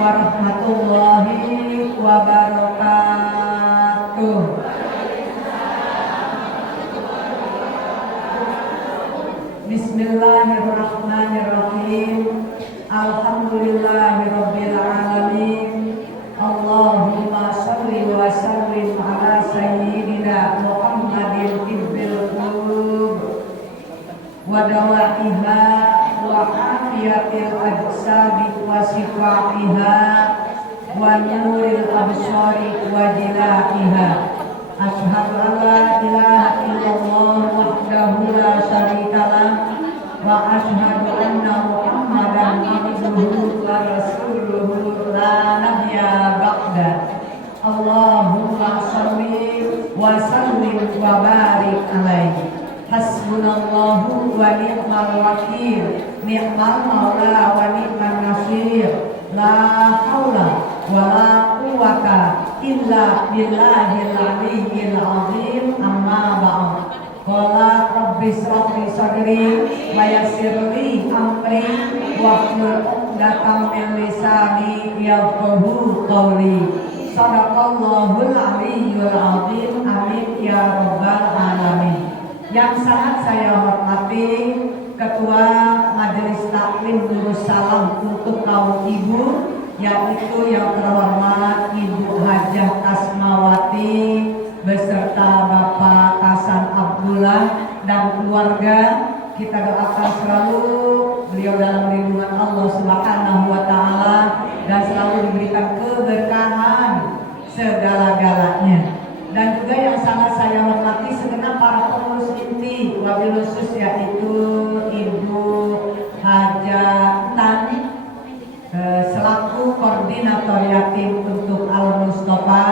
warahmatullahi wabarakatuh. Bismillahirrahmanirrahim. Alhamdulillahirabbil alamin. Allahumma shalli wa sallim ala sayyidina Muhammadin tibbil qulub wa dawaiha wa afiyatil ajsadi wa sifaiha wa nuril absari wa jilaiha. Asyhadu an la ilaha illallah wahdahu la syarikalah wa asyhadu anna Muhammadan abduhu wa rasuluhu la nabiyya ba'da. Allahumma shalli wa sallim wa barik alaihi. Hasbunallahu wa ni'mal wakil, ni'mal maula wa ni'man nasir. La haula wa la quwwata illa billahil aliyyil azim. Amma ba'd. Qala rabbi shrah li sadri wa yassir li amri wahlul 'uqdatam min lisani yafqahu qawli. Shadaqallahul aliyyul azim. Amin ya rabbal alamin. Yang sangat saya hormati Ketua Majelis Taklim Darussalam untuk kaum ibu, yaitu yang terhormat Ibu Hajah Kasmawati beserta Bapak Hasan Abdullah dan keluarga. Kita doakan selalu beliau dalam lindungan Allah Subhanahu wa taala dan selalu diberikan keberkahan segala-galanya. Dan juga yang sangat saya hormati segenap para pengurus inti wabil khusus, yaitu Ibu Hajah Tan selaku koordinator yatim untuk Al Mustafa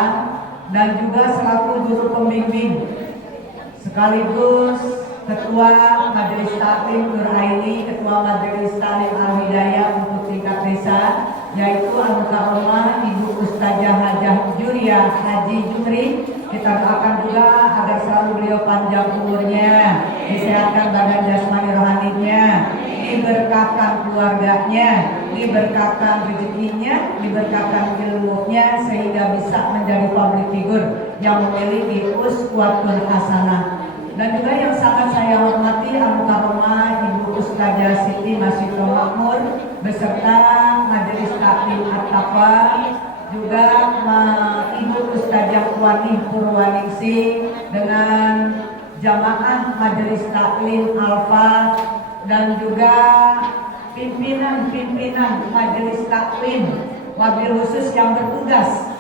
dan juga selaku guru pembimbing sekaligus Ketua Majelis Taklim Nur Aini, Ketua Majelis Taklim Al Hidayah untuk tingkat desa, yaitu Al-Mukarramah Ibu Ustazah Hajah Juria Haji Jumri. Kita doakan juga agar selalu beliau panjang umurnya, disehatkan badan jasmani rohaninya, diberkahkan keluarganya, diberkahkan rezekinya, diberkahkan ilmunya, sehingga bisa menjadi public figure yang memiliki uswatun hasanah. Dan juga yang sangat saya hormati Al-Mukarramah Ibu Ustazah Siti Masito Makmur beserta Majelis Taklim At-Taqwa, juga Ibu Ustazah Wani Purwaningsi dengan jamaah Majelis Taklim Alfa dan juga pimpinan-pimpinan Majelis Taklim wabil khusus yang bertugas,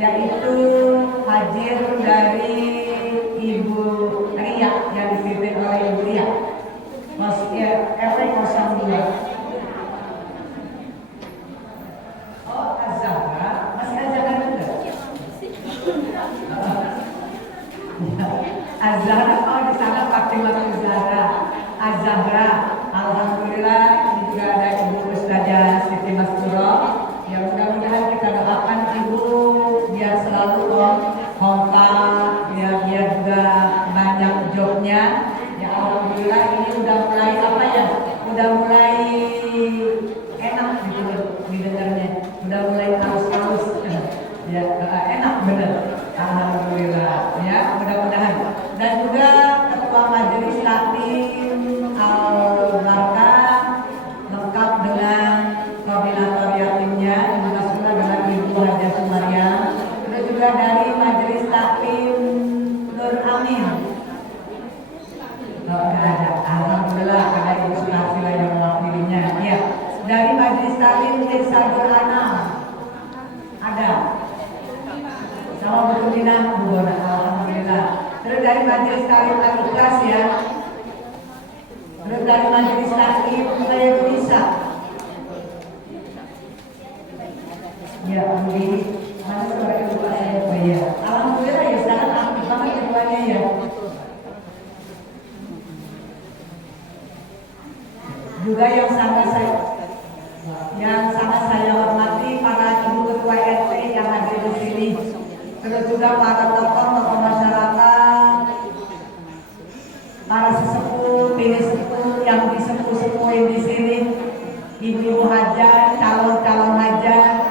yaitu hadir dari Ibu Ria yang dipimpin oleh Ibu Ria RW 02. Oh, Azahra, masih Azahra juga? Azahra, oh di sana Fatimah Zahra, Azahra. Alhamdulillah, ini juga ada Ibu Ustazah Siti Masuro. Ya mudah-mudahan kita doakan Ibu biar selalu kompak, ya biar juga banyak jobnya. Ya alhamdulillah ini udah mulai apa ya? Udah mulai enak gitu didengarnya. Udah mulai halus-halus. Ya enak bener. Alhamdulillah. Ya mudah-mudahan. Dan juga Ketua Majelis Taklim Al-Barkah lengkap dengan koordinator yatimnya, Ibu Nasrullah dengan Ibu Hajah Sumaria. Terus juga dari Majelis Taklim Nur Amin. Ada. Alhamdulillah ada Ibu Sunafila yang mewakilinya. Ya. Dari Majelis Taklim Irsadul Anam ada. Sama berkeminah Bu Bona. Alhamdulillah. Terus dari Majelis Taklim Al-Ikhlas ya. Terus dari Majelis Taklim saya bisa. Ya, Budi. Mana suara kedua saya? Oh ya. Alhamdulillah ya, sangat aktif banget keduanya ya. Juga yang sangat saya hormati para ibu ketua RT yang hadir di sini. Terus juga para tokoh masyarakat, para sesepuh, pilih sepuh yang disepuh-sepuhin di sini, ibu-ibu hajah, calon-calon hajah,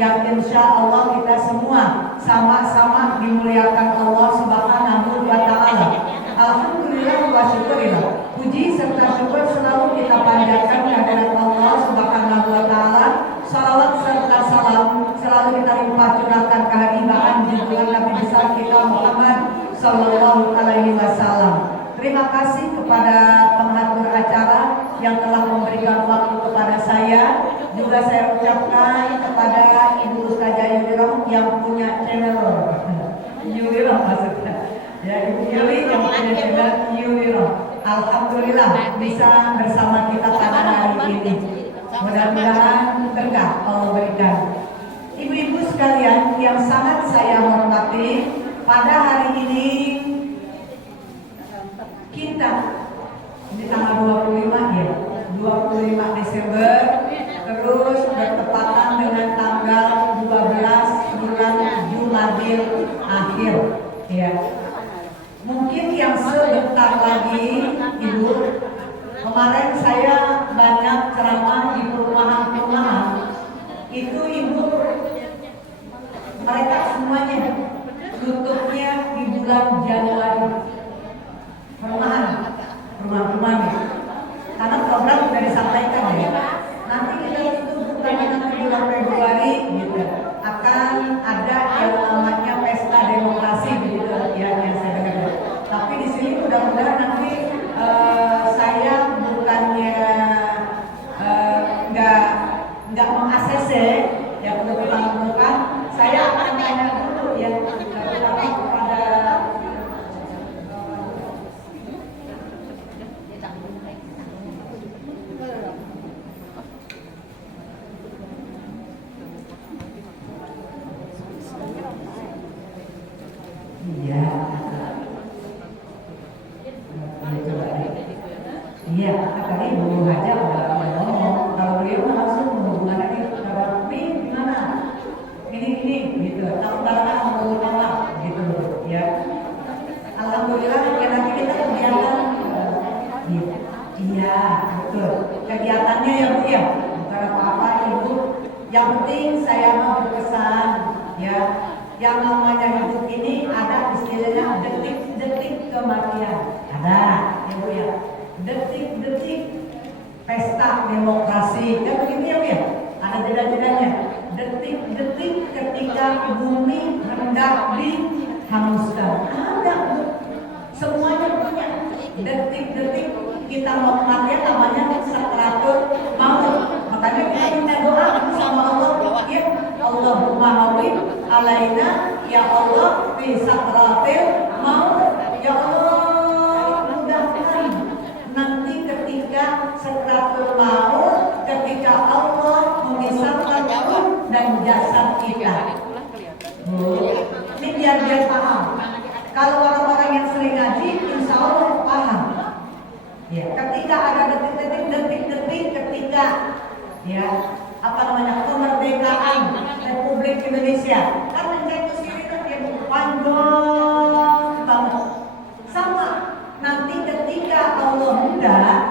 yang insya Allah kita semua sama-sama dimuliakan Allah Subhanahu wa Ta'ala. Alhamdulillah wa syukurillah. Puji serta syukur selalu kita panjatkan kehadirat Allah Subhanahu wa Ta'ala. Salawat serta salam selalu kita limpah curahkan kehadiran junjungan Nabi besar kita Muhammad Sallallahu Alaihi Wasallam. Terima kasih kepada pengatur acara yang telah memberikan waktu kepada saya. Juga saya ucapkan kepada Ibu Ustazah Yuliroh yang punya channel Yuliroh maksudnya. Ya, Ibu Yuli yang punya channel Yuliroh. Alhamdulillah bisa bersama kita pada hari ini. Mudah-mudahan berkah Allah berikan. Ibu-ibu sekalian yang sangat saya hormati, pada hari ini kita di tanggal 25 ya, 25 Desember, terus bertepatan dengan tanggal 12 bulan Jumadil akhir ya. Mungkin yang sebentar lagi Ibu, kemarin saya banyak ceramah di perumahan-perumahan, itu Ibu mereka semuanya tutupnya di bulan Januari. Perumahan karena program sudah disampaikan ya. Nanti kita itu bukan nanti bulan Februari gitu, akan ada yang namanya pesta demokrasi gitu ya, yang saya dengar. Tapi di sini mudah-mudahan nanti saya bukannya nggak meng-ACC ya, untuk bukan, saya akan tanya dulu ya kepada iya, tadi Ibu Haja udah ngomong, kalau beliau langsung menghubungkan ini gimana? Ini gitu. Tahu barang menghubungkan lah gitu ya. Alhamdulillah ya, nanti kita kegiatan iya betul. Kegiatannya ya Bu ya, bukan apa-apa Ibu. Yang penting saya mau berpesan ya, yang namanya hidup ini ada istilahnya detik-detik kematian. Ada ya Bu ya. Detik-detik pesta demokrasi kan begini ya Bu ya, ada jeda-jedanya. Detik-detik ketika bumi hendak dihanguskan, ada Bu, semuanya punya detik-detik kita mau kematian, namanya sakratul maut. Makanya kita minta doa sama Allah ya, Allahumma hawwin alaina ya Allah fi sakratil maut. Ya Allah, mudahkan nanti ketika sakratul maut, ketika Allah memisahkan ruh dan jasad kita. Ini biar dia paham. Kalau orang-orang yang sering ngaji, insya Allah paham. Ya, ketika ada detik-detik ketika ya apa namanya kemerdekaan Republik Indonesia, kan mencetus ini kan dia panjang banget. Sama nanti ketika Allah hendak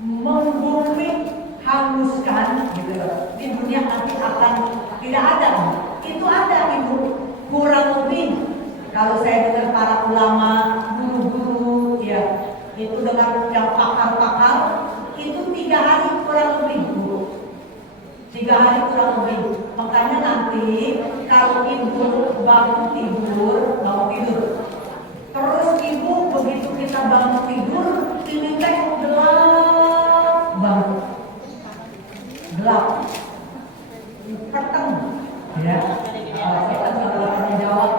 membumi hanguskan gitu loh, di dunia nanti akan tidak ada. Itu ada Ibu, kurang lebih kalau saya dengar para ulama, guru-guru ya, itu dengan yang pakar-pakar itu 3 hari kurang lebih Bu. 3 hari kurang lebih. Makanya nanti kalau Ibu bangun tidur terus Ibu begitu kita bangun tidur, ini teh gelap banget, gelap, peteng, ya. Kita saudara jawab,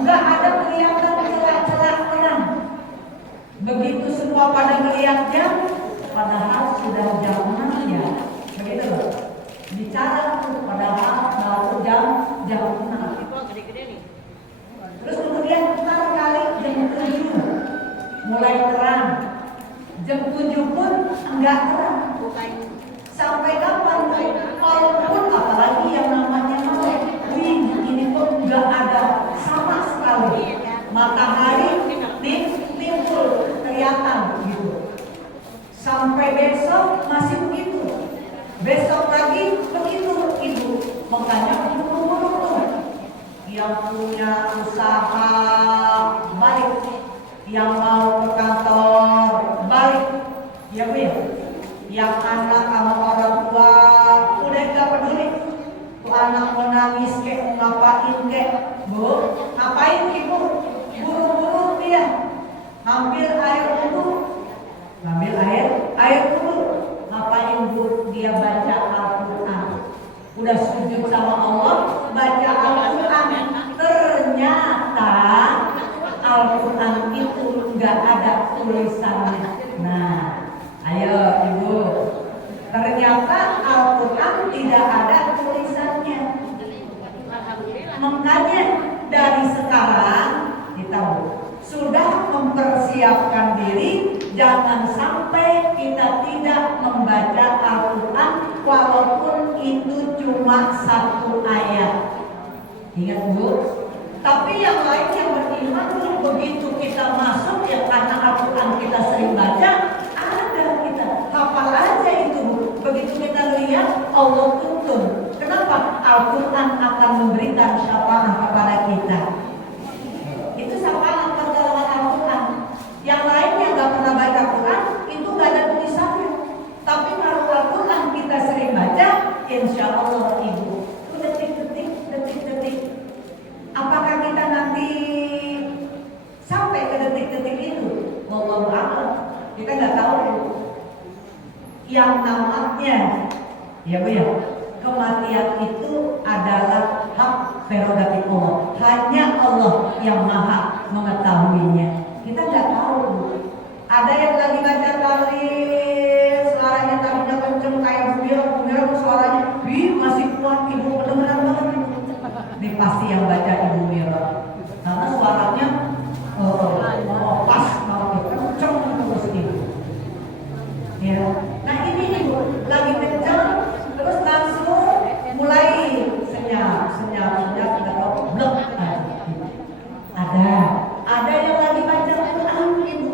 enggak ada kelihatan celah-celah terang. Begitu semua pada melihatnya, padahal sudah jam 6 ya, begitu loh. Bicara tuh padahal baru jam 6. Terus kemudian ntar kali jam 7 mulai terang, jam 7 pun enggak terang. Sampai kapan? Walaupun apalagi yang namanya malam, ini pun enggak ada sama sekali. Matahari timbul kelihatan gitu. Sampai besok masih begitu. Besok lagi Makanya buru-buru tuh yang punya usaha balik, yang mau ke kantor balik, ya Bu ya. Yang anak sama orang tua udah gak peduli. Tuh anak mau nangis kek, ngapain kek, Bu? Ngapain Ibu? Buru-buru dia ngambil air wudhu, ngambil air wudhu. Ngapain Bu? Dia baca Al-Quran. Udah sujud sama Allah, baca Al-Quran. Ternyata Al-Quran itu nggak ada tulisannya. Nah, ayo Ibu. Ternyata Al-Quran tidak ada tulisannya. Makanya dari sekarang kita sudah mempersiapkan diri, jangan sampai kita tidak membaca Al-Quran walaupun itu cuma satu ayat. Ingat Bu. Tapi yang lain yang beriman begitu kita masuk ya, karena Al-Quran kita sering baca, ada kita hafal aja itu Bu. Begitu kita lihat Allah tuntun. Kenapa? Al-Quran akan memberikan syafaat kepada kita. Itu syafaat perjalanan Al-Quran. Yang lain yang gak pernah baca Quran itu gak ada tulisannya. Tapi kalau Al-Quran kita sering baca, insya Allah Ibu, itu detik-detik. Apakah kita nanti sampai ke detik-detik itu? Wallahu a'lam. Kita nggak tahu. Yang namanya, ya Bu ya, kematian itu adalah hak prerogatif Allah. Hanya Allah yang maha mengetahuinya. Kita nggak tahu. Ada yang lagi baca tahlil, suaranya tadinya kenceng kayak bumirah suaranya, masih kuat Ibu, kedengeran banget Ibu. Ini pasti yang baca Ibu Mira, karena suaranya pas banget, kenceng terus Ibu. Ya, nah ini Ibu lagi kenceng, terus langsung mulai senyap, kita tahu blok ada yang lagi baca Quran Ibu,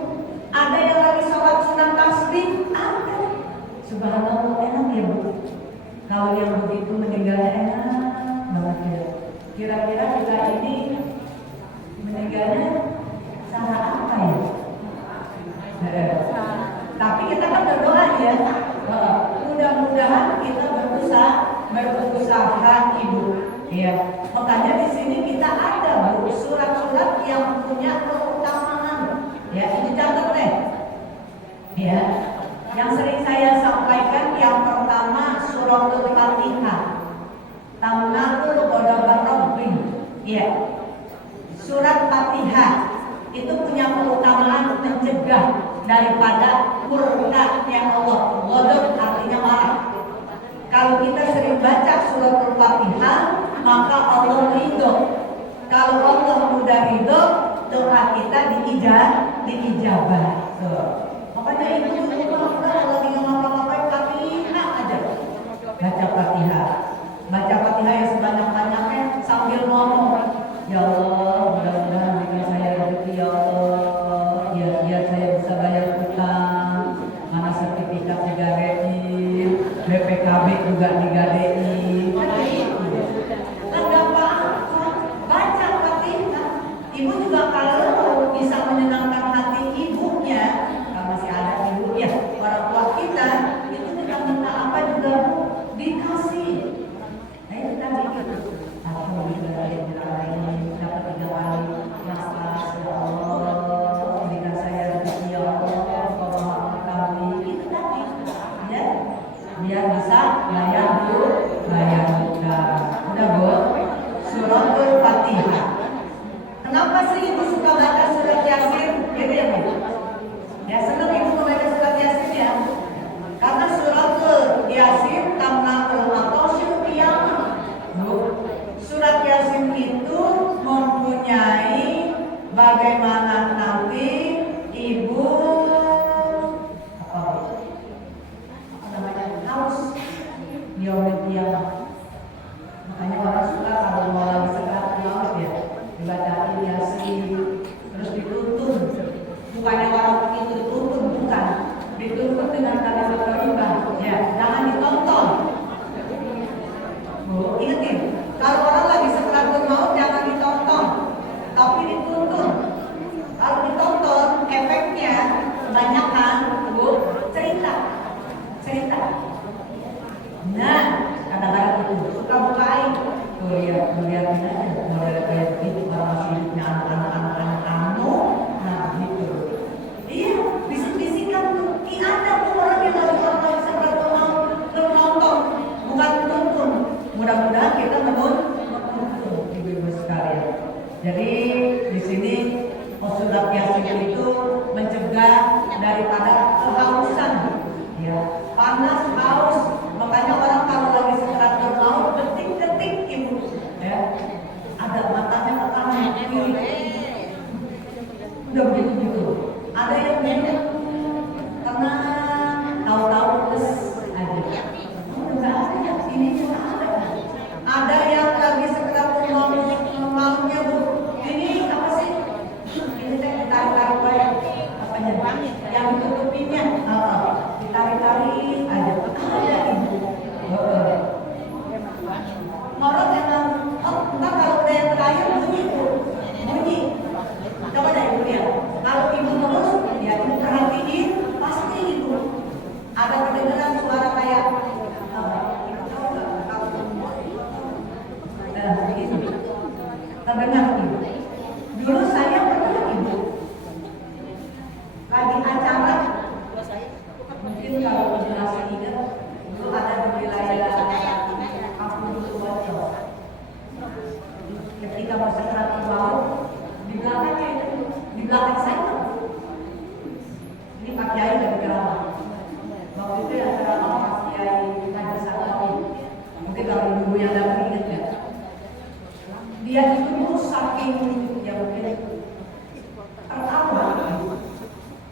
ada yang lagi sholat sunat tasbih, ada. Subhanallah, enak ya Bu. Kalau yang begitu meninggalnya enak banget ya. Kira-kira kita ini meninggalnya cara apa ya? Tapi kita kan berdoa ya. Mudah-mudahan kita berusaha Ibu. Ya, makanya di sini kita ada Bu, surat-surat yang punya keutamaan. Ya, ini catat deh. Ya, yang sering saya sampaikan yang pertama suratul Fatihah. Tamnatul Ghadabar Rabbih. Ya. Surat Fatihah itu punya keutamaan mencegah daripada murkanya Allah. Ghadab artinya marah. Kalau kita sering baca suratul Fatihah, maka Allah ridho. Kalau Allah mudah ridho, doa kita diijabah. Makanya itu kalau lagi ngapa-ngapain Fatihah aja. Baca Fatihah. Baca Fatihah yang sebanyak-banyaknya sambil ngomong, ya Allah, mudah-mudahan berikan saya rezeki ya Allah, ya biar saya bisa bayar utang, mana sertifikat digadein, BPKB juga digadein. Enggak apa-apa, baca Fatihah. Ibu juga kalau bisa menyenangkan hati ibunya, kalau masih ada ibu ya, orang tua kita itu tidak minta apa juga Bu, dikasih. Alhamdulillah dapat 3 kali nafas ya Allah, berikan saya rezeki ya Allah, kau kami itu tadi ya, biar bisa bayar buka. Udah Bu, suratul Fatihah. Kenapa sih Ibu suka baca surat Yasin? Gitu ya Bu? Ya senang Ibu membaca surat Yasin ya, karena suratul Yasin tamnatul maqasyil qiyamah. Surat Yasin itu mempunyai bagaimana nanti Ibu apa namanya harus yaumil qiyamah. Makanya orang suka kalau mau lagi sekat maut ya dibacain Yasin terus dituntun. Bukannya orang itu dituntun, bukan, dituntun dengan kalimat thayyibah. Ya, jangan ditonton. Bu, ingetin. melihat model kayak begitu orang masih hidupnya anak-anak anu, nah gitu. Iya, bisik-bisikan tuh. Ada tuh orang yang lagi seperti mau menonton, bukan menonton. Mudah-mudahan kita menonton, ibu-ibu sekalian. Jadi di sini surat Yasin itu mencegah daripada kehausan, ya, panas, haus. Makanya orang kalau lagi sekeratur maut detik-detik ibu, ya, ada matanya ke kanan kiri, udah begitu. Ada yang minum tenang, tahu-tahu terus aja. Enggak ada yang ini ada. Ada yang lagi sekeratur mautnya bu, ini apa sih? Ini saya ditarik-tarik banyak, apanya? Yang ditutupinnya, ditarik-tarik aja. Ada ibu. Orang memang, entar kalau udah yang terakhir bunyi. Coba deh ibu lihat. Kalau ibu terus, ya ibu perhatiin, pasti ibu ada kedengaran suara kayak begitu. Terdengar ibu. Dulu saya pernah ibu lagi acara, mungkin kalau masih ingat, dulu ada di wilayah Kampung Bocor. Ketika masa terakhir laut, di belakangnya itu, di belakang saya, ini Pak Kiai dari Kerawang. Waktu itu yang ceramah Pak Kiai Haji Sakati. Mungkin kalau ibu yang dapat ingat ya. Dia itu saking yang mungkin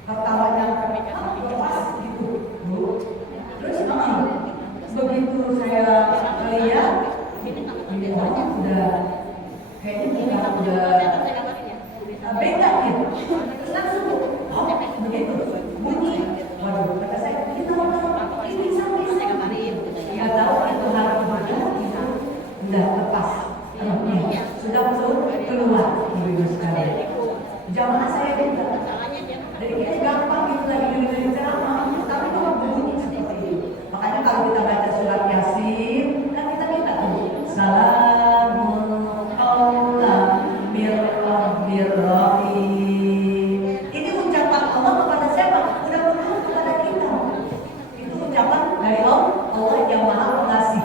tertawanya lepas gitu, bu. Terus begitu saya lihat, ini orang udah kayaknya udah beda gitu. Terus langsung, oh begitu bunyi. Waduh, kata saya, ini bisa. Ya tahu itu harus begitu, udah lepas. Sudah keluar ibu sekalian. Jamaah saya juga. Jadi kita gampang gitu lagi dengerin ceramah, tapi itu berbunyi seperti ini. Makanya kalau kita baca surat Yasin, kan kita minta salamun qaulan mir rabbir rahim. Ini ucapan Allah kepada siapa? Mudah-mudahan kepada kita. Itu ucapan dari Allah yang Maha Pengasih.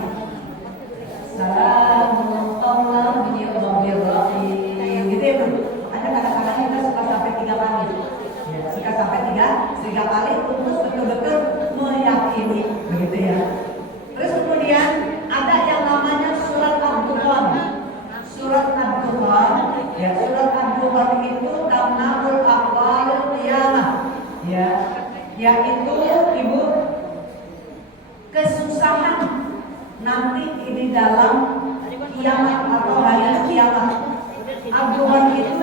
Salamun qaulan mir rabbir rahim. Gitu ya, Bu. Makanya kadang-kadang kita suka sampai 3 kali. Jika sampai 3 kali untuk betul-betul meyakini, begitu ya. Terus kemudian ada yang namanya surat Ad-Dukhan. Surat Ad-Dukhan, ya, surat Ad-Dukhan itu tamna'ul aqwalul qiyamah, ya, yaitu ibu kesusahan nanti di dalam kiamat atau hari kiamat. Ad-Dukhan itu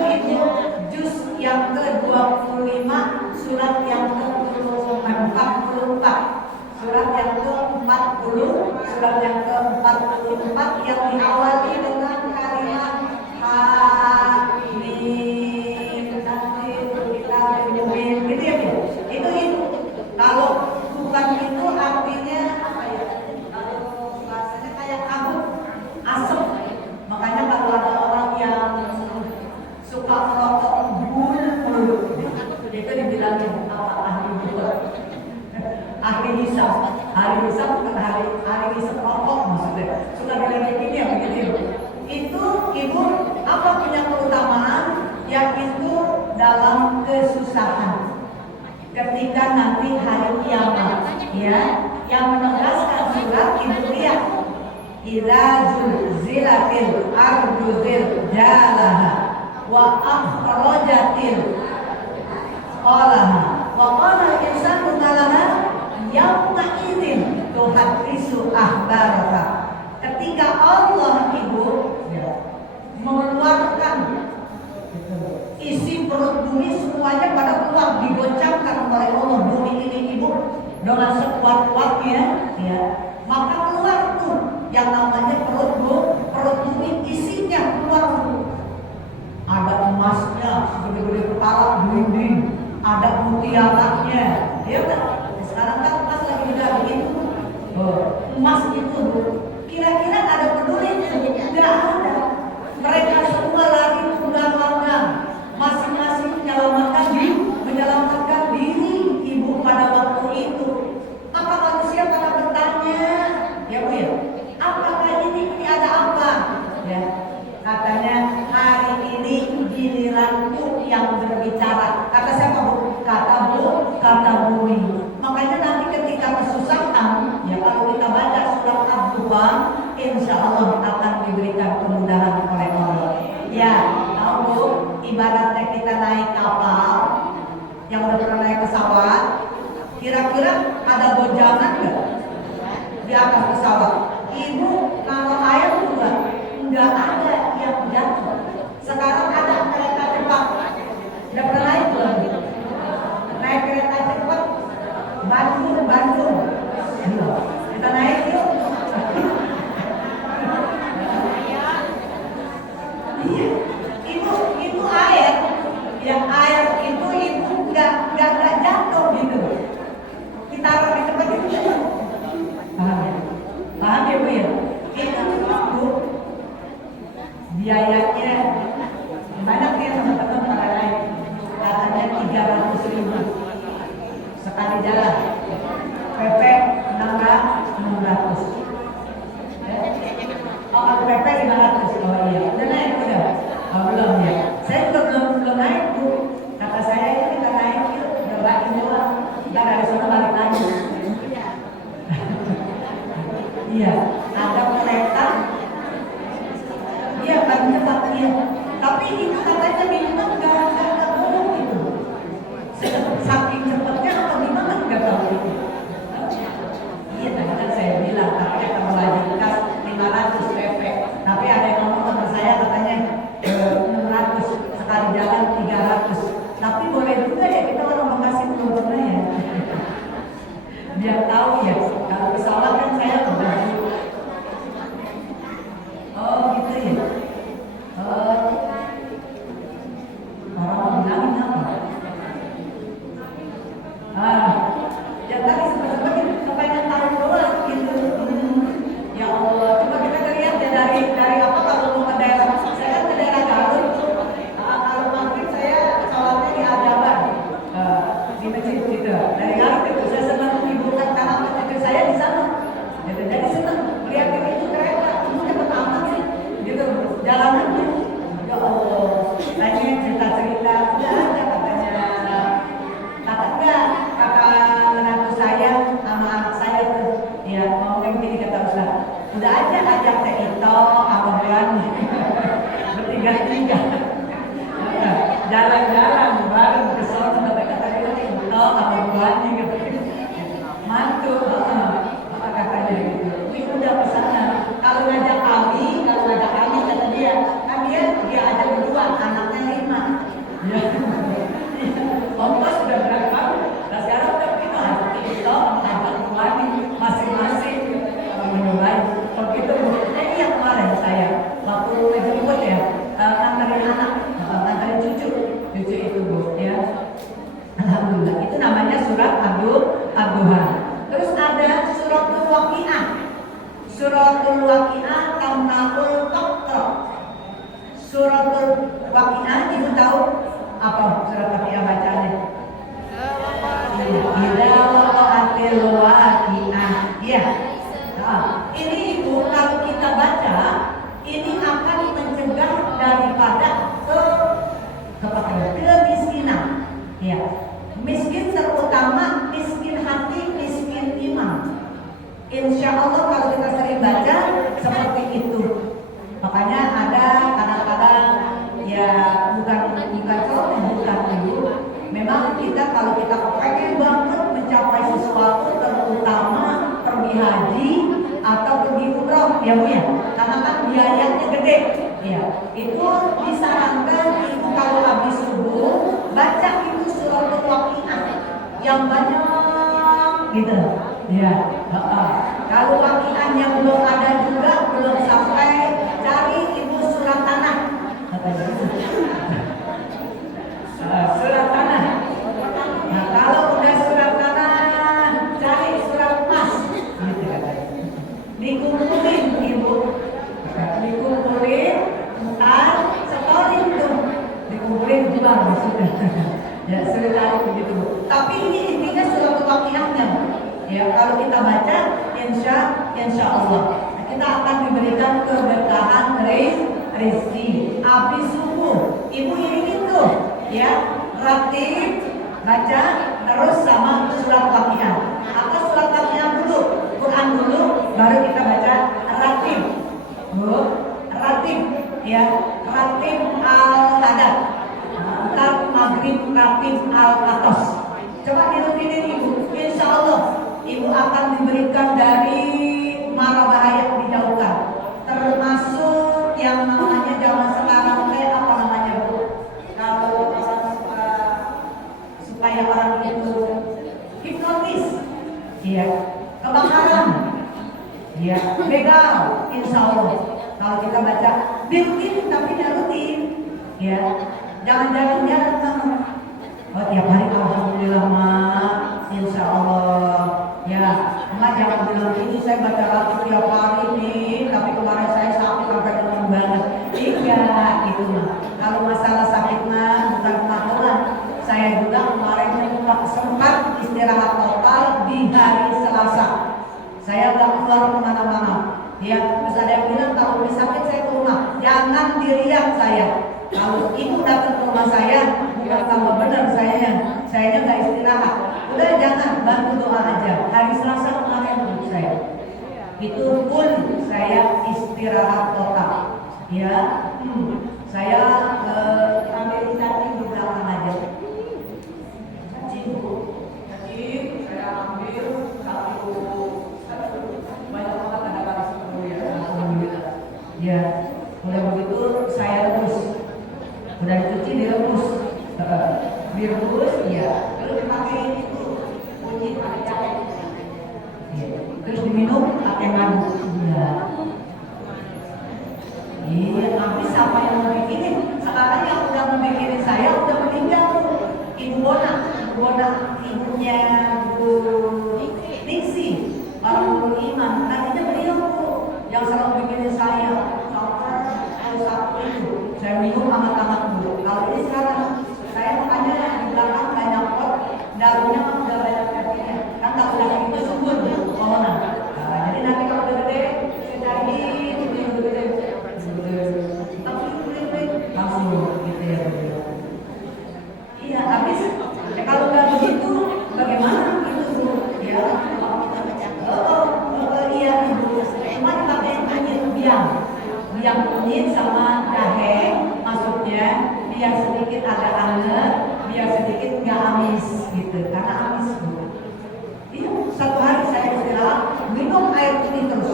juz yang ke-25, surat yang ke-44, surat yang ke-40, surat yang ke-44 yang diawali dengan kalimat Hamim kita mubin, gitu ya Bu? Itu. Kalau bukan itu artinya apa ya? Kalau bahasanya kayak kabut, asap. Makanya kalau ada orang yang suka merokok itu dibilangin apa ahli hisab bukan ahli hisab rokok maksudnya. Suka bilang kayak gini ya begitu. Itu ibu apa punya keutamaan yang itu dalam kesusahan ketika nanti hari kiamat, ya, yang menegaskan surat ibu lihat idza zulzilatil ardu zilzalaha wa akhrajatil qalaha wa qala al-insanu malaha yauma idzin tuhaddisu akhbaraka. Ketika Allah ibu mengeluarkan isi perut bumi semuanya pada keluar, digoncangkan oleh Allah bumi ini ibu dengan sekuat-kuatnya, ya, maka keluar tuh yang namanya perut bumi isinya keluar. Ada emasnya segede-gede kepala dinding, ada mutiaranya, ya udah. Sekarang kan emas lagi juga begitu. Emas itu kira-kira ada peduli? Tidak. lupa, insya Allah akan diberikan kemudahan oleh Allah. Ya, tahu Bu, ibaratnya kita naik kapal, yang udah pernah naik pesawat, kira-kira ada gonjangan nggak di atas pesawat? Ibu, kalau air juga nggak ada yang jatuh. Sekarang ada kereta cepat, udah pernah naik belum? Naik kereta cepat Bandung. Kita naik yuk. Iya, itu air, yang air itu ibu nggak jatuh gitu. Kita taruh di tempat itu. Paham ya Bu ya? Itu Bu, biayanya banyak ya teman-teman para lain. Katanya 300.000 sekali jalan. PP 600. Oh, kalau PP 500. Oh iya, udah naik udah. Oh belum ya. Saya juga belum naik Bu. Kata saya ini kita naik yuk, udah balik doang. Kita dari sana balik lagi. Iya, ada kereta. Iya, paling cepat iya. Tapi itu katanya minimal nggak boleh itu. Saking cepatnya atau gimana nggak tahu itu. Iya, tadi kan saya bilang tapi kalau wajibkan 500 PP. Tapi ada yang ngomong teman saya katanya 600 sekali jalan 300. Tapi boleh juga ya kita orang Bekasi turunnya ya. Biar tahu ya. Kalau pesawat kan saya udah. Oh gitu ya. Orang bilangin apa? Ya tadi sempat kepengen tahu doang gitu. Ya Allah, coba kita lihat ya dari apa kalau mau ke daerah. Saya kan ke daerah Garut. Kalau maghrib saya sholatnya di Ajaban, di masjid gitu. Dari Garut itu saya senang hiburan karena itu saya di sana. Jadi senang melihat itu kereta. Itu cepet amat sih. Gitu jalanannya. Ya Allah, tadi cerita-cerita udah ada katanya. Kata menantu saya sama anak saya tuh, ya ngomongnya begini kata Ustaz, udah aja ajak Teh Ito, Abang Rani, bertiga-tiga, jalan-jalan bareng ke sana sampai kata dia Teh Ito, Abang Rani, mantul, apa katanya gitu. Ini udah kesana. Kalau ngajak kami kata dia, kan dia ajak berdua, anaknya 5. Ya. Ongkos sudah berapa? Nah sekarang udah kita itu ada lagi masing-masing menilai. Kalau gitu, ini yang kemarin saya waktu jemput ya, nganterin anak, nganterin cucu itu Bu ya. Alhamdulillah itu namanya surat Ad-Duha. Terus ada suratul Waqiah. Suratul Waqiah tamna'ul qatra. Suratul Waqiah ibu tahu apa surat Waqiah bacanya? Idza waqa'atil waqi'ah. Iya. Nah, ini Ibu kalau kita baca ini akan mencegah daripada kemiskinan. Ya. Miskin terutama miskin hati, miskin iman. Insya Allah kalau kita sering baca seperti itu. Makanya ada kadang-kadang ya bukan ibu. Memang kita kalau kita pengen banget mencapai sesuatu terutama pergi haji atau pergi umroh ya Bu ya. Karena kan biayanya gede. Ya, itu disarankan ibu kalau habis subuh baca itu suratul Waqiah yang banyak gitu. Ya. Kalau Waqiahnya belum ada juga belum sampai cari ibu surat tanah. Surat tanah. Nah kalau udah surat tanah cari surat emas gitu katanya. Dikumpulin ibu, dikumpulin ntar sekolah tuh dikumpulin jual maksudnya. Ya seringkali begitu Bu. Tapi ini intinya surat Waqiahnya. Ya kalau kita baca insya Allah kita akan diberikan keberkahan rezeki. Habis subuh ibu iringin tuh ya ratib baca terus sama surat Waqiah atau surat Waqiah dulu, Quran dulu baru kita baca Rakib Al-Atas. Coba dirutinin Ibu, insya Allah Ibu akan diberikan dari mara bahaya, dijauhkan. Termasuk yang namanya zaman sekarang apa namanya Bu? Kalau supaya orang itu hipnotis, iya, kebakaran, iya, begal, insya Allah. Kalau kita baca rutin tapi tidak rutin, ya, jangan-jangan jangan. Oh tiap hari alhamdulillah mak, insya Allah. Ya, mak jangan bilang ini saya baca lagi tiap hari nih, tapi kemarin saya sakit sampai demam banget. Iya, itu mah. Kalau masalah sakit mah bukan kemahalan. Saya juga kemarin sempat istirahat total di hari Selasa. Saya nggak keluar kemana-mana. Ya, terus ada yang bilang kalau udah sakit saya ke rumah, jangan diriak saya. Kalau ibu datang ke rumah saya, bukan tambah benar sayanya nggak istirahat. Udah jangan, bantu doa aja. Hari Selasa kemarin menurut saya itu full saya istirahat total. Ya, saya ambil cacing di belakang aja. Cacing, saya ambil satu. Banyak banget ada garis ya. Alhamdulillah. Ya, udah begitu saya rebus. Udah dicuci direbus. Direbus, ya. Terus dipakai itu kunci pakai cabai. Ya. Terus diminum pakai madu. Ya. Iya, tapi siapa yang mau bikinin? Sekarang yang udah mau bikinin saya udah meninggal. Ibu Bona, ibunya Bu Ningsi, orang Nurul Iman. Tadinya beliau yang selalu bikinin saya. Sampai satu itu saya minum amat-amat dulu. Kalau ini sekarang saya makanya di belakang banyak pot, daunnya udah banyak artinya. Kan tak udah itu subur pohonan. Nah, jadi nanti kalau udah gede, saya cari itu gede. Langsung gitu ya. Iya, habis kalau nggak begitu bagaimana gitu ya? Iya ibu, cuma dipakai kunyit biang kunyit sama jahe, maksudnya biar sedikit agak anget, biar sedikit nggak amis gitu, karena amis bu. Iya, satu hari saya istirahat minum air putih terus,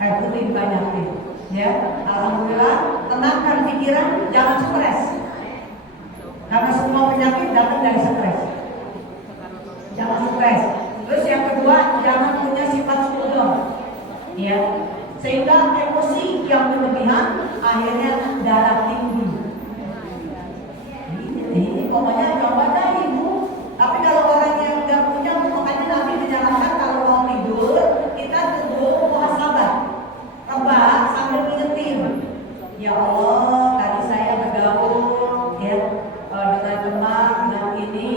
air putih dibanyakin. Ya, alhamdulillah, tenangkan pikiran, jangan stres. Karena semua penyakit datang dari stres. Jangan stres. Terus yang kedua, jangan punya sifat sudon. Ya, sehingga emosi yang berlebihan akhirnya darah tinggi. Ini pokoknya coba dah ibu. Tapi kalau orang yang nggak punya, makanya Nabi menyarankan kalau mau tidur kita tunggu muhasabah. Rebah sambil ngingetin, ya Allah tadi saya bergaul ya dengan teman dengan ini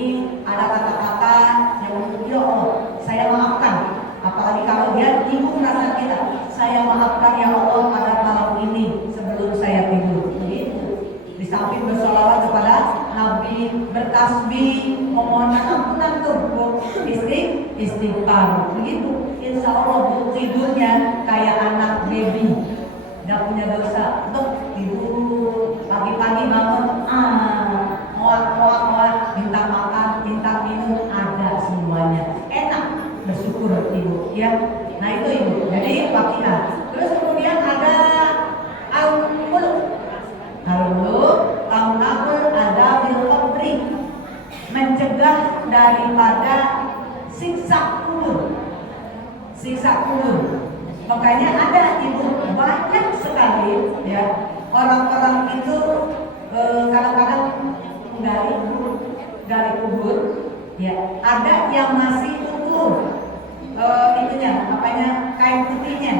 ada kata-kata yang ya Allah saya maafkan, apalagi kalau dia ibu rasa kita, saya maafkan ya Allah pada malam ini sebelum saya tidur. Begitu. Di samping bersolawat kepada Nabi, bertasbih, memohon ampunan tuh istighfar. Begitu. Insya Allah tidurnya kayak anak baby, nggak punya dosa. Tuh tidur pagi-pagi bangun, muak, minta makan, minta minum, ada semuanya. Enak, bersyukur ibu. Ya, nah itu ibu. Jadi pakian. Terus kemudian ada al-muluk, tamna'ul adabil qabri, mencegah daripada siksa kubur. Makanya ada ibu banyak sekali ya orang-orang itu kadang-kadang gali kubur ya, ada yang masih utuh kain putihnya,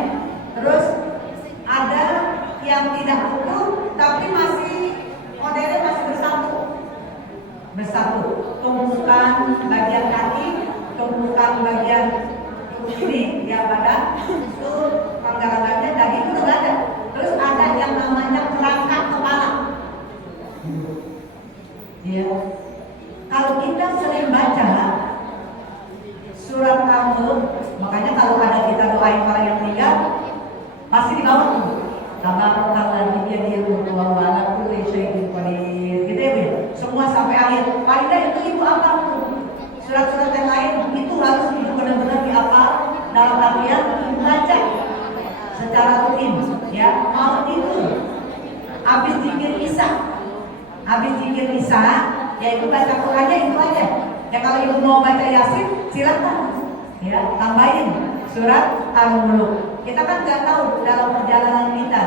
terus ada yang tidak utuh tapi masih modelnya masih bersatu, tumpukan bagian kaki, tumpukan bagian ini ya badan itu panggalangannya daging itu nggak ada. Terus ada yang namanya perangkat kepala. Ya, kalau kita sering baca surat Al-Mulk, makanya kalau ada kita doain orang yang meninggal pasti di bawah tuh. Tabarakalladzii biyadihil mulku wa huwa 'ala kulli syai'in qadir. Gitu ya, Bu. Semua sampai akhir. surat-surat yang lain itu harus benar-benar dihafal dalam artian dibaca secara rutin, ya. Mau tidur, habis zikir Isya, yaitu baca Qurannya itu aja. Ya kalau ibu mau baca Yasin, silakan, ya, tambahin surat Al-Mulk. Kita kan nggak tahu dalam perjalanan kita,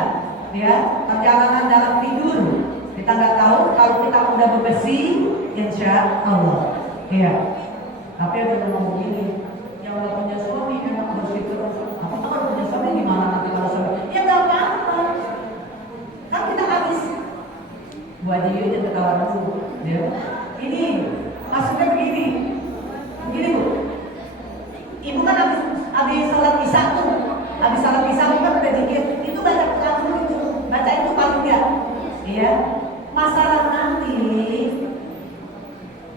ya, perjalanan dalam tidur, kita nggak tahu. Kalau kita udah bebersih, insya Allah, ya. Tapi ada yang ngomong gini, yang udah punya suami enak bersyukur. Aku tahu kalau punya suami gimana nanti kalau suami? Ya nggak apa-apa, kan kita habis. Buat dia aja ketawa dulu, ya. Ini maksudnya begini Bu. Ibu kan habis sholat isya tuh, habis sholat isya kan udah zikir, itu baca Quran dulu itu, baca itu paling enggak, ya. Masalah nanti,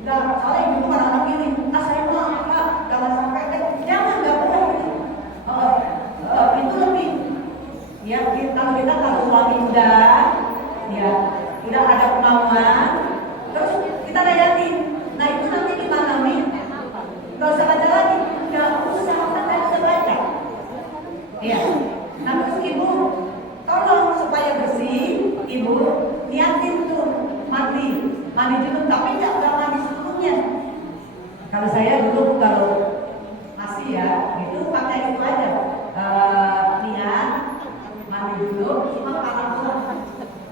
nggak, soalnya ibu kan anak gini, saya mau kalau sampai jangan, nggak boleh itu lebih, ya. Kalau suami udah, ya, udah ada kemauan, terus kita layanin. Nah itu nanti gimana nih? Gak usah baca lagi, nggak usah, kan saya udah baca. Iya. Nah terus ibu tolong supaya bersih, ibu niatin tuh mandi dulu, tapi nggak mandi sebelumnya. Kalau saya dulu kalau masih ya, itu pakai itu aja, niat mandi dulu, cuma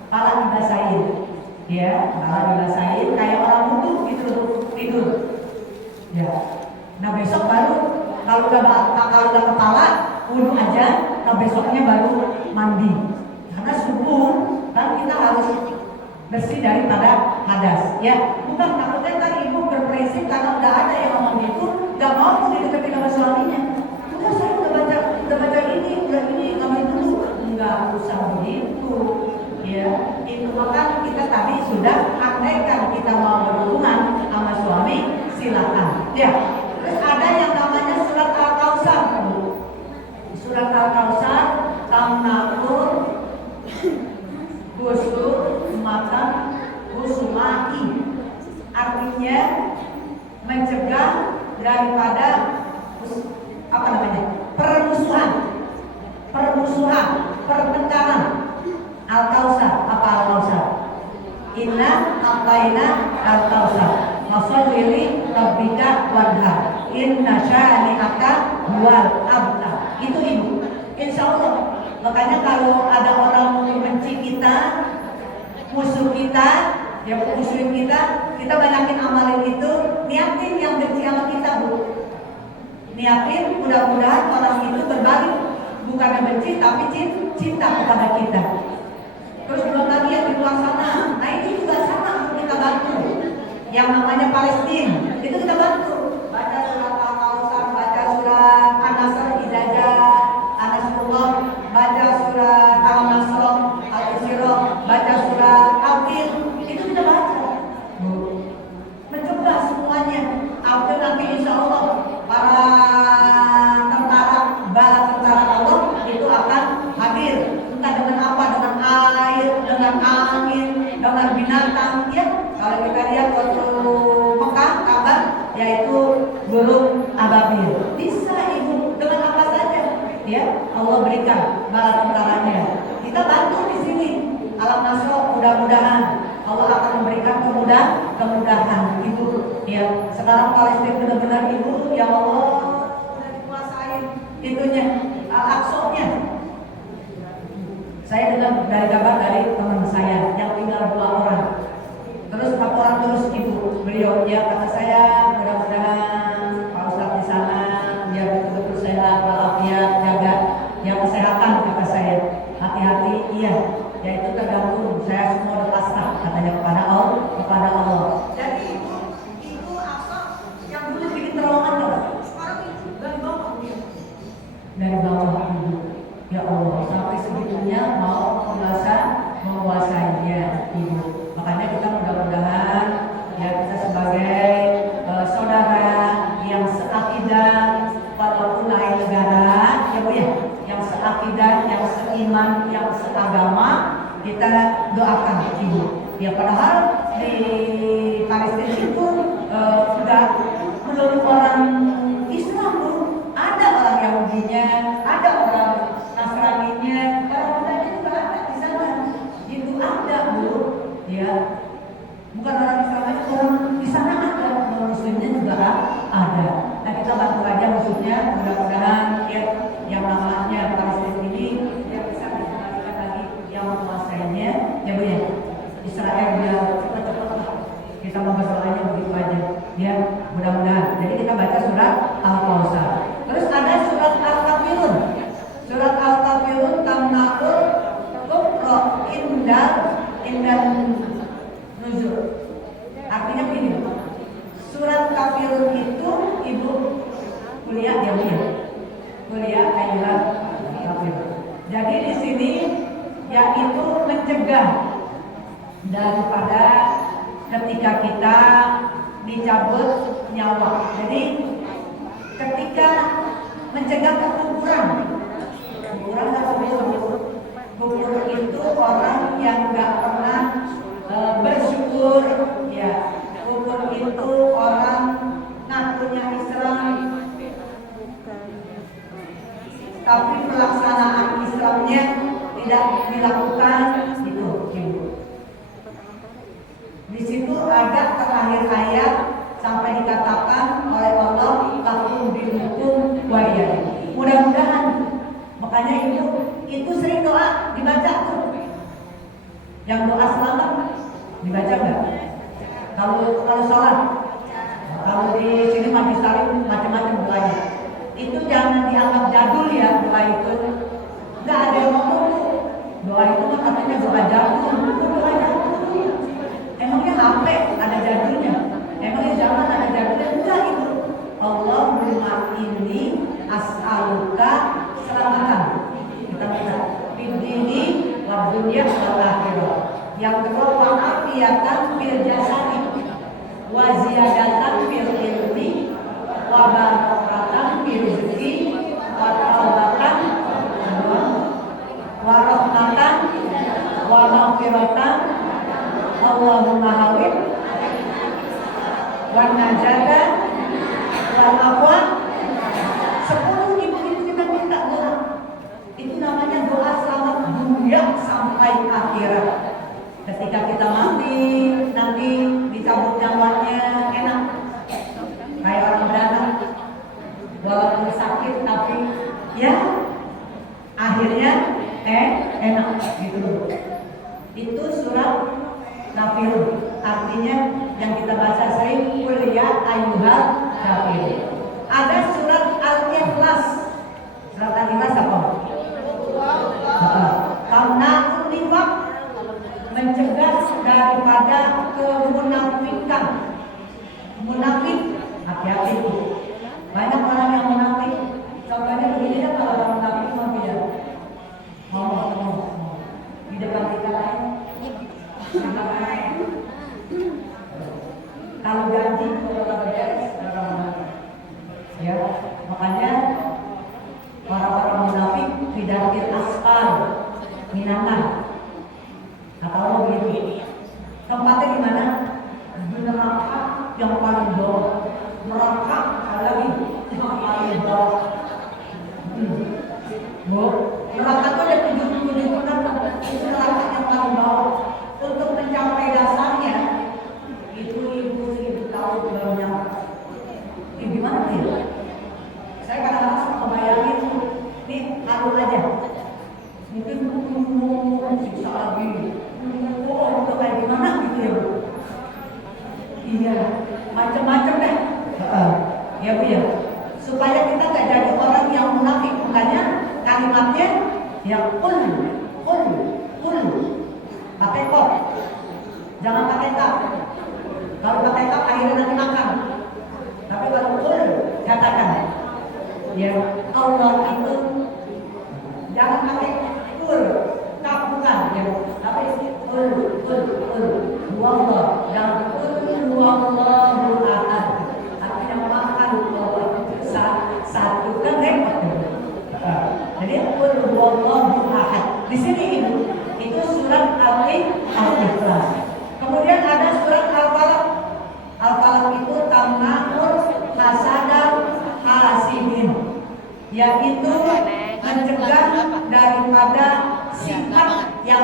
pala dibasahin, ya, pala dibasahin kayak orang wudu gitu, tidur, ya. Nah besok baru kalau udah kepala wudu aja, nah besoknya baru mandi, karena subuh kan kita harus bersih daripada hadas, ya. Bukan takutnya ntar ibu berprinsip karena udah ada yang ngomong gitu, nggak mau dideketin sama suaminya. Udah saya udah baca ini, ngambil dulu, nggak usah begitu. Ya, itu maka kita tadi sudah andaikan kita mau berhubungan sama suami, silakan. Ya, terus ada yang namanya surat Al-Kautsar. Surat Al-Kautsar, tamnaqul gusul makan gusumai. Artinya mencegah daripada permusuhan, pertengkaran. Al-Kautsar, apa Al-Kautsar? Inna a'tayna Al-Kautsar. Masallili rabbika wanhar. Inna syani'aka huwal abtar. Itu ibu. Insya Allah. Makanya kalau ada orang membenci kita, musuh kita, ya musuhin kita banyakin amalin itu, niatin yang benci sama kita, Bu. Niatin mudah-mudahan orang itu berbalik, bukannya benci tapi cinta kepada kita. Terus belum lagi yang di luar sana, nah ini juga sama untuk kita bantu. Yang namanya Palestina, itu kita bantu. Baca surat Al-Kautsar, baca surat An-Nasr, Ijazah, An-Nasrullah, baca surat Al-Nasr, Al-Isra, baca surat Al-Fil, itu kita baca. Mencegah semuanya. Akhir nanti insya Allah para tentara Allah itu akan hadir. Entah dengan apa, dengan air, dengan angin, dengan binatang, ya. Kalau kita lihat waktu Mekah, Ka'bah, yaitu burung ababil. Bisa ibu dengan apa saja, ya. Allah berikan bala tentaranya. Kita bantu di sini. Alam Nasr, mudah-mudahan Allah akan memberikan kemudahan ibu. Ya, sekarang Palestina benar-benar ibu, ya Allah, sudah dikuasain itunya, Al-Aqsa-nya. Saya dengar dari kabar dari teman saya yang tinggal 2 orang. Terus laporan terus ibu beliau, ya kata saya mudah-mudahan Pak Ustadz di sana ya betul-betul sehat walafiat, jaga ya kesehatan, kata saya. Hati-hati, iya. Ya itu tergantung, saya semua udah pasrah katanya kepada Allah. Jadi ibu Aqsa yang dulu bikin terowongan loh, sekarang itu dari bawah ibu. Ya Allah, sampai segitunya mau menguasainya ibu. Makanya kita mudah-mudahan ya kita sebagai saudara yang seakidah walaupun lain negara, ya Bu ya, yang seakidah, yang seiman, yang seagama, kita doakan ibu. Ya padahal di Palestina itu sudah melulu orang Islam Bu, ada orang Yahudinya, ada orang Nasraninya, orang Budanya juga ada di sana. Itu ada Bu, ya. Bukan orang Islam aja, orang di sana ada, orang Muslimnya juga ada. Nah kita bantu aja khususnya, mudah-mudahan ya yang namanya Palestina ini dia bisa dikembalikan lagi yang menguasainya, ya Bu ya. Israel dia cepat-cepat kita mau berdoanya begitu aja, ya mudah-mudahan. Jadi kita baca surat Al-Kausar. Terus ada surat Al-Kafirun. Surat Al-Kafirun tamnaqul kubra indan nuzul. Artinya begini, surat Kafirun itu ibu kuliah ya, kuliah ayat Kafirun. Jadi di sini yaitu mencegah daripada ketika kita dicabut nyawa. Jadi ketika mencegah kekuburan apa kubur itu orang yang nggak pernah bersyukur, ya. Kubur itu orang ngakunya Islam, tapi pelaksanaan Islamnya tidak dilakukan, itu. Di situ ada terakhir ayat sampai dikatakan oleh Allah lakum dinukum waya. Mudah-mudahan, makanya itu sering doa dibaca tuh. Yang doa selamat dibaca enggak? Kalau salat, kalau di sini majlis taklim macam-macam doanya. Itu jangan dianggap jadul ya doa itu. Enggak ada yang ngomong doa itu mah katanya doa jadul, doa jadul. Emangnya HP ada jadulnya? Emangnya zaman ada jadulnya? Enggak itu. Allahumma inni as'aluka selamatan. Kita baca fid-dini wad dunya wal akhirah. Yang kedua wa'afiyatan fil jasadi wa ziyadatan fil ilmi wa barakatan fil rizqi wa taubatan wa rahmatan wa maghfiratan Allahumma hawib wa najada wal afwa. 10 ibu itu kita minta doa. Itu namanya doa selamat dunia sampai akhirat. Ketika kita mati nanti dicabut nyawanya enak, kayak orang beranak, walaupun sakit tapi ya akhirnya enak gitu. Itu surat Kafirun, artinya yang kita baca sering kuliah ayyuhal kafirun. Ada surat Al-Ikhlas. Surat Al-Ikhlas apa? Tamna'un nifaq, mencegah daripada kemunafikan. Munafik, hati-hati itu. Banyak orang yang munafik. Contohnya begini ya, kalau orang munafik mau dia ngomong di depan kita lain. Kalau janji orang beres, orang munafik. Ya, makanya orang-orang munafik tidak asfal minanan. Atau begitu. Tempatnya di mana? Neraka yang paling bawah. Neraka lagi yang paling bawah. Neraka itu ada 77 neraka. Itu neraka yang paling bawah. Untuk mencapai dasarnya itu 1000 tahun baru nyampe. Ini gimana sih? Saya kadang-kadang suka bayangin nih lalu aja. Mungkin siksa lagi. Oh, itu kayak gimana gitu ya Bu? Iya, macam-macam deh. Ya Bu ya. Supaya kita gak jadi orang yang munafik, makanya kalimatnya yang kul. Pakai kop. Jangan pakai kap. Kalau pakai kap akhirnya nanti makan. Tapi kalau kul katakan. Ya, Allah itu jangan pakai kul. Kap bukan ya. Tapi kul. Wallah, jangan kul wallahu ahad. Artinya makan Allah. Satu kan repot. Jadi kul wallahu ahad. Di sini itu surat Al-Ikhlas. Kemudian ada surat Al-Falaq. Al-Falaq itu tamna'ul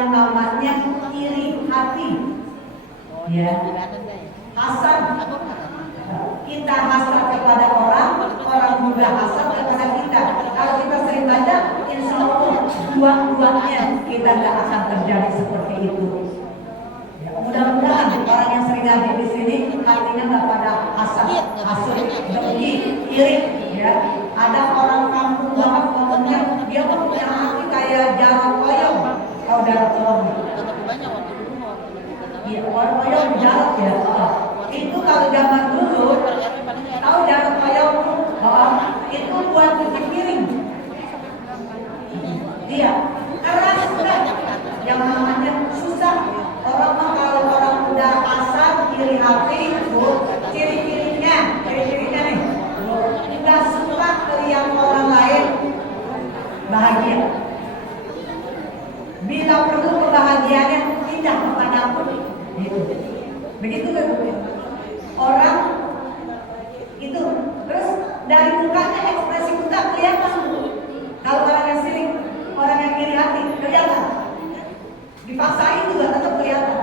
yang namanya iri hati. Ya. Hasad. Kita hasad kepada orang juga hasad kepada kita. Kalau kita sering baca, insya Allah dua-duanya kita nggak akan terjadi seperti itu. Ya, mudah-mudahan orang yang sering ngaji di sini hatinya nggak pada hasad, hasud, dengki, iri. Ya, ada orang kampung banget ngomongnya, dia punya hati kayak jarak koyong. Tahu jarak koyong? Iya, orang koyong jarak ya. Itu kalau zaman dulu, tahu jarak koyong? Itu buat cuci piring. Iya, keras sudah. Yang namanya susah. Orang mah kalau orang udah asal iri hati, ciri-cirinya nih, nggak suka melihat orang lain bahagia. Bila perlu kebahagiaannya tidak kepadaku. Gitu. Begitu kan? Orang itu terus dari mukanya ekspresi muka kelihatan. Kalau orang yang sirik, orang yang iri hati kelihatan. Dipaksain juga tetap kelihatan.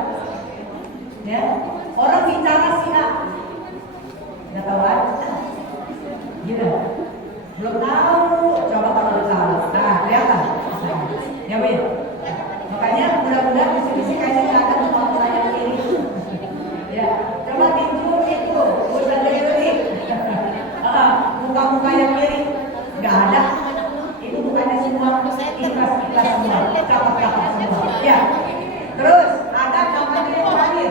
Ya, orang bicara sih nggak tahu aja. Gitu. Belum tahu, coba kalau tahu. Nah, kelihatan. Ya, Bu. Makanya mudah-mudahan visi-visi kayaknya nggak ada orang yang iri. Ya, coba tidur itu, udah dari muka-muka yang iri nggak ada. Itu bukannya semua ikhlas semua, cakap-cakap semua. Ya, terus ada namanya yang terakhir,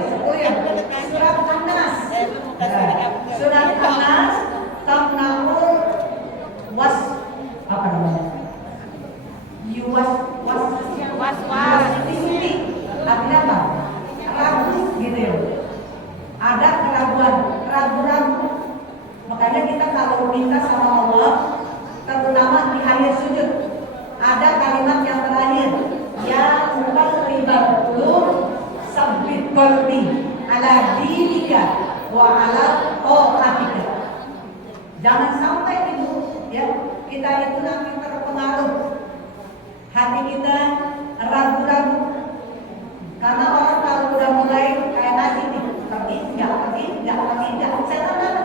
surat An-Nas. Surat An-Nas, tamna'ul was apa namanya? Artinya apa? Ragu gitu ya. Ada keraguan, ragu-ragu. Makanya kita kalau minta sama Allah, terutama di akhir sujud, ada kalimat yang terakhir, ya muqallibal qulub sabbit qalbi ala dinika wa ala taatika. Jangan sampai itu ya kita itu nanti terpengaruh, hati kita ragu-ragu. Karena orang kalau udah mulai kayak tadi nih, pergi, setan mana?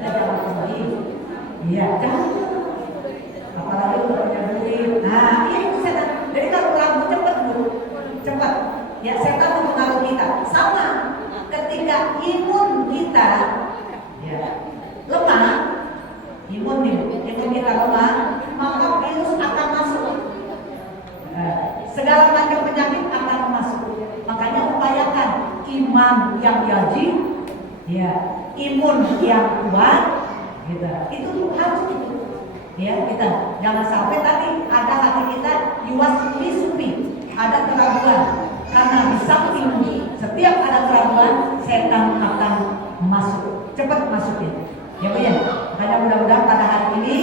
Jangan pergi. Iya, jangan. Apalagi udah punya duit. Nah, ini setan. Jadi kalau ragu cepat. Ya, setan mempengaruhi kita. Sama ketika imun kita ya lemah, imun kita lemah, maka virus akan masuk. Segala macam penyakit akan masuk. Makanya upayakan iman yang yajib, ya, imun yang kuat, gitu. Itu harus itu. Ya, kita jangan sampai tadi ada hati kita yuwaswisufi, ada keraguan. Karena di samping setiap ada keraguan, setan akan masuk. Cepat masuknya. Ya, Bu ya. Makanya mudah-mudahan pada hari ini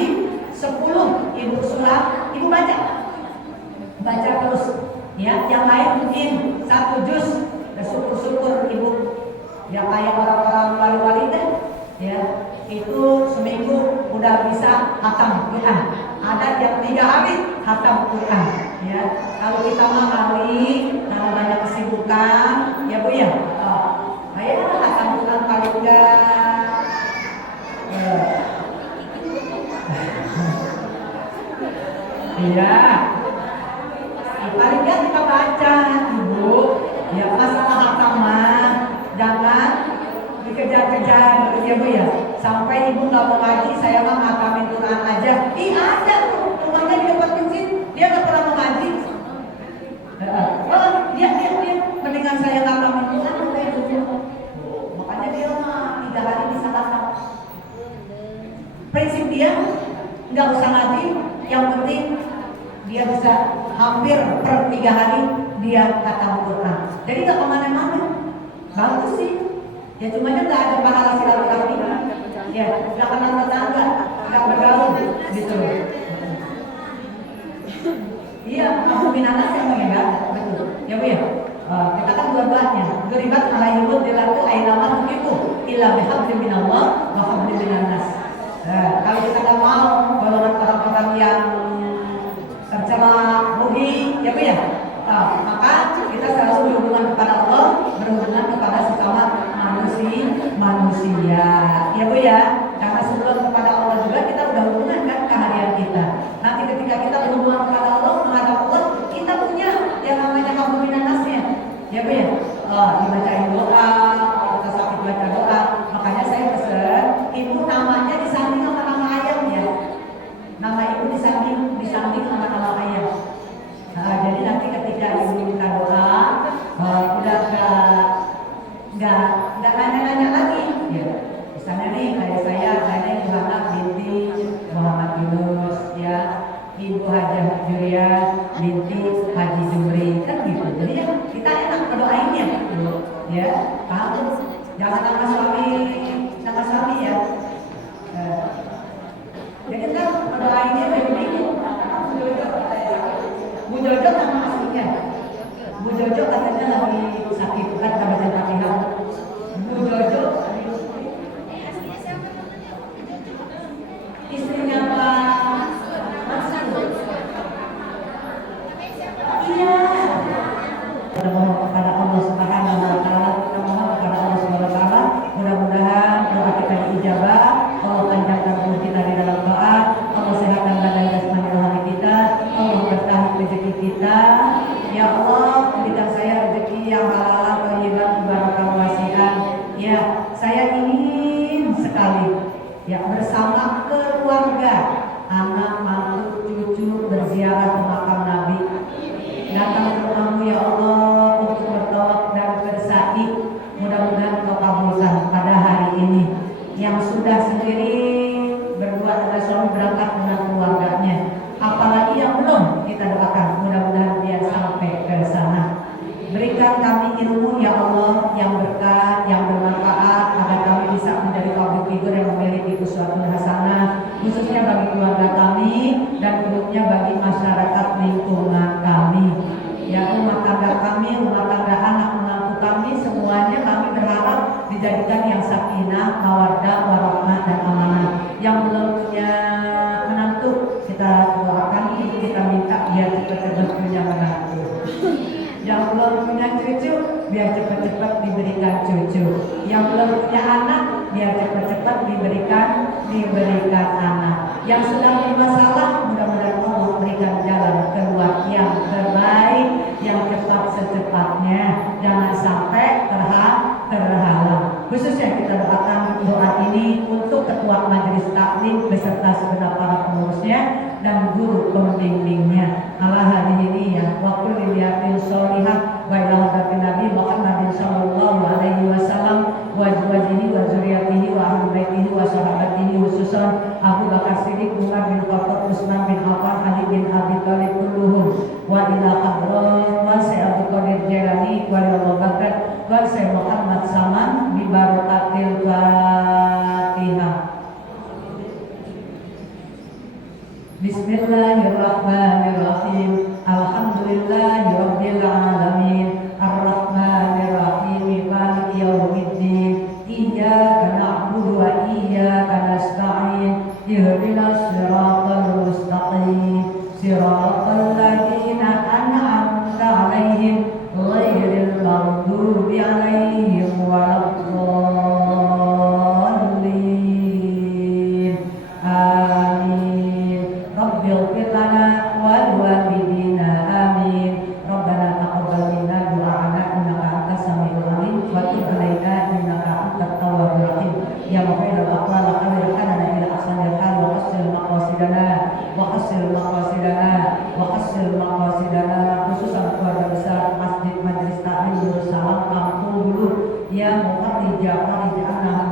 10 ibu surat, ibu baca terus. Ya, yang lain mungkin 1 juz. Syukur-syukur ibu. Ya kayak orang-orang wali-wali deh. Ya, itu seminggu udah bisa hatam Quran. Ada yang 3 hari hatam Quran. Ya, kalau kita mah kali karena banyak kesibukan, ya Bu ya. Kayak hatam Quran paling enggak. Iya. Paling enggak kita baca, Ibu. Ya masalah hatam mah jangan dikejar-kejar, ya Bu ya. Sampai Ibu nggak mau ngaji, saya mah ngatamin Quran aja. Ih ada tuh, rumahnya di dekat masjid, dia nggak pernah mau ngaji. Dia mendingan saya ngatamin Quran kayak gitu. Makanya dia mah 3 hari bisa khatam. Prinsip dia nggak usah ngaji, yang penting dia bisa hampir per 3 hari dia khatam Quran. Jadi nggak kemana-mana, bagus sih. Ya cumanya nggak ada pahala silaturahmi. Ya, nggak kenal tetangga, nggak bergaul, gitu. Iya, aku anak yang enggak, betul. Ya Bu ya. Kita kan dua-duanya. Geribat alaihi wa dilatu ailama tukiku illa bihabli minallah wa habli minannas. Kalau kita nggak mau golongan orang-orang yang tercela rugi, ya Bu ya. Maka kita selalu berhubungan kepada Allah, berhubungan kepada sesama manusia. Ya Bu ya, karena sebelum kepada Allah juga kita udah hubungan kan keharian kita. Nanti ketika kita berhubungan kepada Allah, menghadap Allah, kita punya yang namanya kamu minanasnya. Ya Bu ya, dibacain doa, kita sakit baca doa. Makanya saya pesan, ibu namanya disanding sama nama ayamnya. Nama ibu disanding sama nama ayam. Nah, jadi nanti ketika ibu minta doa, udah nggak nanya-nanya lagi. Ya. Misalnya nih kayak saya Yohana binti Muhammad Yunus, ya, Ibu Hajah Julia binti Haji Jumri, kan gitu. Jadi ya kita enak berdoainnya, ya. Kamu jangan nama suami ya. Jadi kan berdoainnya begini. Bu Jojo nama aslinya. Bu Jojo katanya lagi sakit kan baca Fatihah. Bu Jojo istrinya Pak Mansur. Iya. Kita mohon kepada Allah Subhanahu wa taala, kita mohon kepada Allah Subhanahu wa taala, mudah-mudahan doa kita dijabah, Allah panjangkan umur kita di dalam taat, Allah sehatkan badan jasmani rohani kita, Allah berkahi rezeki kita. Ya Allah, berikan saya rezeki yang halal, thayyiban, barakah, wasi'an. Ya, saya ingin sekali ya bersama keluarga, anak, mantu, cucu berziarah ke makam Nabi. Datang ke rumahmu ya Allah untuk bertawaf dan bersa'i. Mudah-mudahan Kau kabulkan pada hari ini. Yang sudah sendiri berdua dengan suami berangkat dengan keluarganya. Apalagi yang belum kita doakan, mudah-mudahan dia sampai ke sana. Berikan kami ilmu ya Allah yang berkah, yang bermanfaat, agar kami bisa menjadi public figure yang memiliki uswatun hasanah, khususnya bagi keluarga kami dan tentunya bagi masyarakat lingkungan kami. Ya, rumah tangga kami, rumah tangga anak menantu kami, semuanya kami berharap dijadikan yang sakinah, mawaddah, warahmah dan amanah. Yang belum punya menantu, kita doakan, kita minta biar cepat-cepat punya menantu. Yang belum punya cucu, biar cepat-cepat diberikan cucu. Yang belum punya anak, biar cepat-cepat diberikan anak. Yang sedang bermasalah, mudah-mudahan Allah berikan jalan keluar yang terbaik, yang cepat secepatnya. Jangan sampai terhalang. Khususnya kita doakan doa ini untuk Ketua Majelis Taklim beserta segenap para pengurusnya dan guru pembimbingnya. Ala hadhihi ya wa kulli liyatin sholihah wa ila hadratin Nabi Muhammadin sallallahu alaihi wasallam wa azwajihi wa dzurriyyatihi wa ahli baitihi wa sahabatihi khususan Abu Bakar Siddiq, Umar bin Khattab, Utsman bin Affan, Ali bin Abi Thalib kulluhum wa ila hadrat wa Syekh Abdul Qadir Jailani wa ila Baghdad wa Syekh Muhammad Saman bi barakatil Fatihah. Bismillahirrahmanirrahim. Alhamdulillahirabbil alamin. Arrahmanirrahim. Maliki yaumiddin. Iyyaka na'budu wa iyyaka nasta'in. Ihdinas siratal mustaqim. Siratal ladzina an'amta 'alaihim ghairil maghdubi 'alaihim waladdallin. Amin. Rabbil ighfir lana wa liwalidina. Amin. Rabbana taqabbal minna du'ana innaka antas samiul alim wa tub 'alaina innaka antat tawwabur rahim. Ya mughfirul aqwal khairana ila ahsanil hal wa hasil maqasidana khususan keluarga besar Masjid Majelis Taklim Darussalam Kampung Dulu yang muqaddid Ja'far ja'alna